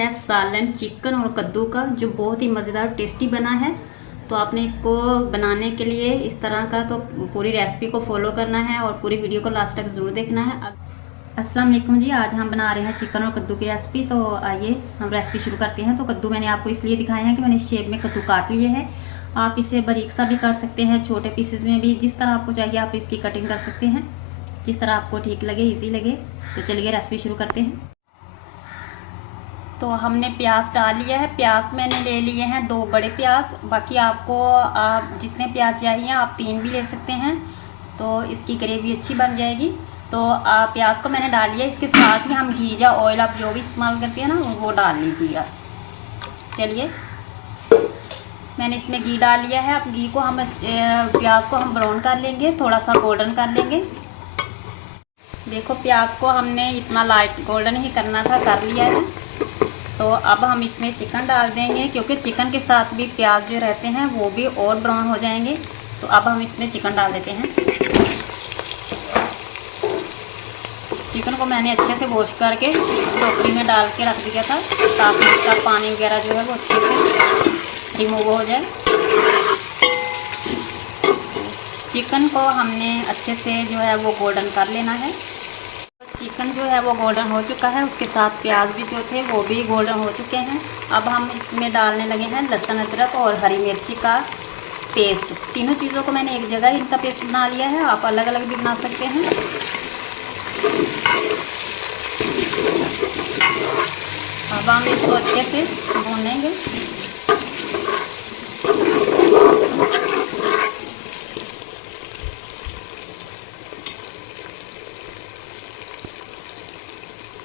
है सालन चिकन और कद्दू का, जो बहुत ही मज़ेदार टेस्टी बना है। तो आपने इसको बनाने के लिए इस तरह का तो पूरी रेसिपी को फॉलो करना है और पूरी वीडियो को लास्ट तक ज़रूर देखना है। अस्सलाम वालेकुम जी, आज हम बना रहे हैं चिकन और कद्दू की रेसिपी। तो आइए हम रेसिपी शुरू करते हैं। तो कद्दू मैंने आपको इसलिए दिखाए हैं कि मैंने इस शेप में कद्दू काट लिए हैं। आप इसे बारीक सा भी काट सकते हैं, छोटे पीसेज में भी, जिस तरह आपको चाहिए आप इसकी कटिंग कर सकते हैं, जिस तरह आपको ठीक लगे, इजी लगे। तो चलिए रेसिपी शुरू करते हैं। तो हमने प्याज डाल लिया है। प्याज मैंने ले लिए हैं 2 बड़े प्याज। बाकी आपको जितने प्याज चाहिए आप 3 भी ले सकते हैं, तो इसकी ग्रेवी अच्छी बन जाएगी। तो प्याज को मैंने डाल लिया। इसके साथ ही हम घी या ऑयल आप जो भी इस्तेमाल करते हैं ना वो डाल लीजिएगा। चलिए मैंने इसमें घी डाल लिया है। अब घी को हम प्याज को हम ब्राउन कर लेंगे, थोड़ा सा गोल्डन कर लेंगे। देखो प्याज को हमने इतना लाइट गोल्डन ही करना था, कर लिया है। तो अब हम इसमें चिकन डाल देंगे, क्योंकि चिकन के साथ भी प्याज जो रहते हैं वो भी और ब्राउन हो जाएंगे। तो अब हम इसमें चिकन डाल देते हैं। चिकन को मैंने अच्छे से वॉश करके टोकरी में डाल के रख दिया था, ताकि इसका पानी वगैरह जो है वो अच्छे से रिमूव हो जाए। चिकन को हमने अच्छे से जो है वो गोल्डन कर लेना है। चिकन जो है वो गोल्डन हो चुका है, उसके साथ प्याज भी जो थे वो भी गोल्डन हो चुके हैं। अब हम इसमें डालने लगे हैं लहसुन, अदरक और हरी मिर्ची का पेस्ट। तीनों चीज़ों को मैंने एक जगह इनका पेस्ट बना लिया है, आप अलग अलग भी बना सकते हैं। अब हम इसको अच्छे से भून लेंगे।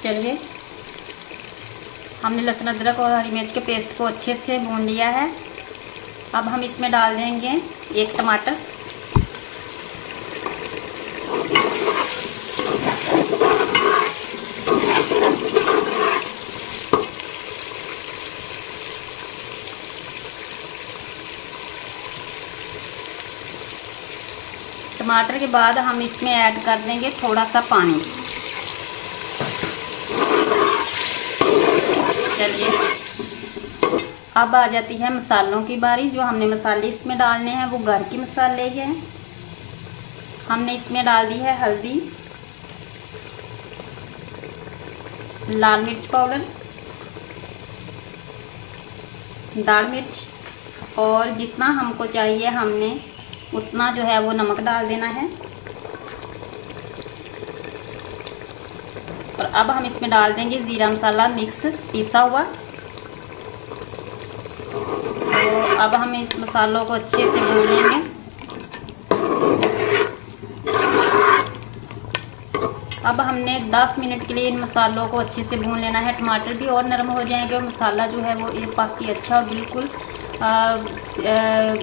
चलिए हमने लहसुन, अदरक और हरी मिर्च के पेस्ट को अच्छे से भून लिया है। अब हम इसमें डाल देंगे 1 टमाटर। टमाटर के बाद हम इसमें ऐड कर देंगे थोड़ा सा पानी। चलिए अब आ जाती है मसालों की बारी। जो हमने मसाले इसमें डालने हैं वो घर के मसाले हैं। हमने इसमें डाल दी है हल्दी, लाल मिर्च पाउडर, दाल मिर्च, और जितना हमको चाहिए हमने उतना जो है वो नमक डाल देना है। और अब हम इसमें डाल देंगे ज़ीरा मसाला मिक्स पिसा हुआ। तो अब हम इस मसालों को अच्छे से भून लेंगे। अब हमने 10 मिनट के लिए इन मसालों को अच्छे से भून लेना है। टमाटर भी और नरम हो जाएंगे और मसाला जो है वो एक बाकी अच्छा और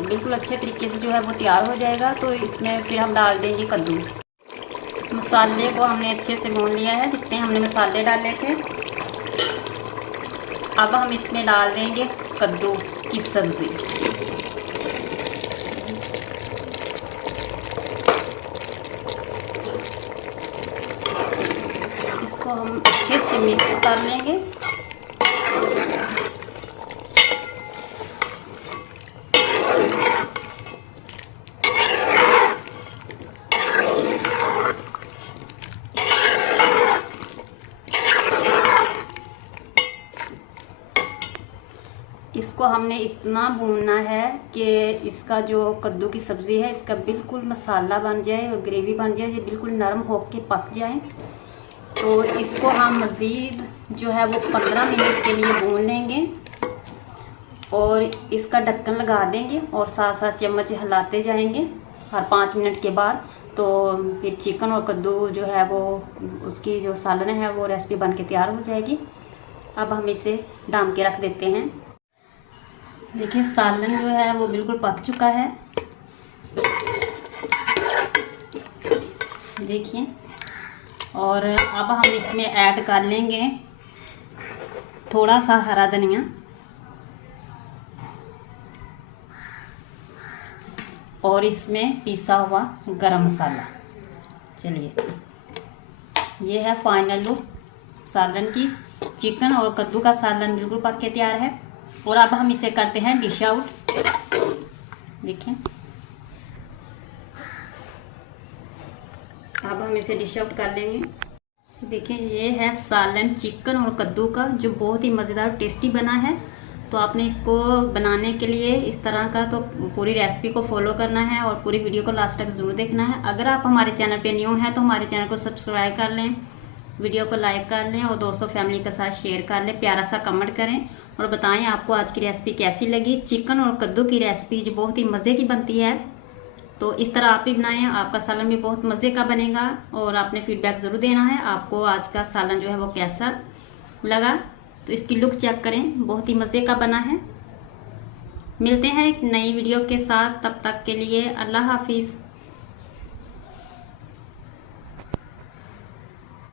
बिल्कुल अच्छे तरीके से जो है वो तैयार हो जाएगा। तो इसमें फिर हम डाल देंगे कद्दू। मसाले को हमने अच्छे से भून लिया है, जितने हमने मसाले डाले थे। अब हम इसमें डाल देंगे कद्दू की सब्ज़ी। इसको हम अच्छे से मिक्स कर लेंगे। इसको हमने इतना भूनना है कि इसका जो कद्दू की सब्ज़ी है इसका बिल्कुल मसाला बन जाए और ग्रेवी बन जाए, ये बिल्कुल नरम होके पक जाए। तो इसको हम मज़ीद जो है वो 15 मिनट के लिए भून लेंगे और इसका ढक्कन लगा देंगे और साथ साथ चम्मच हिलाते जाएंगे हर 5 मिनट के बाद। तो फिर चिकन और कद्दू जो है वो उसकी जो सालन है वो रेसिपी बन के तैयार हो जाएगी। अब हम इसे ढाँप के रख देते हैं। देखिए सालन जो है वो बिल्कुल पक चुका है, देखिए। और अब हम इसमें ऐड कर लेंगे थोड़ा सा हरा धनिया और इसमें पिसा हुआ गरम मसाला। चलिए ये है फाइनल लुक सालन की। चिकन और कद्दू का सालन बिल्कुल पक के तैयार है। और अब हम इसे करते हैं डिश आउट। देखें, अब हम इसे डिश आउट कर लेंगे। देखिए, ये है सालन चिकन और कद्दू का, जो बहुत ही मज़ेदार टेस्टी बना है। तो आपने इसको बनाने के लिए इस तरह का तो पूरी रेसिपी को फॉलो करना है और पूरी वीडियो को लास्ट तक ज़रूर देखना है। अगर आप हमारे चैनल पे न्यू हैं तो हमारे चैनल को सब्सक्राइब कर लें, वीडियो को लाइक कर लें और दोस्तों फैमिली के साथ शेयर कर लें। प्यारा सा कमेंट करें और बताएं आपको आज की रेसिपी कैसी लगी। चिकन और कद्दू की रेसिपी जो बहुत ही मज़े की बनती है, तो इस तरह आप भी बनाएं, आपका सालन भी बहुत मज़े का बनेगा। और आपने फीडबैक ज़रूर देना है आपको आज का सालन जो है वो कैसा लगा। तो इसकी लुक चेक करें, बहुत ही मज़े का बना है। मिलते हैं एक नई वीडियो के साथ, तब तक के लिए अल्लाह हाफिज़।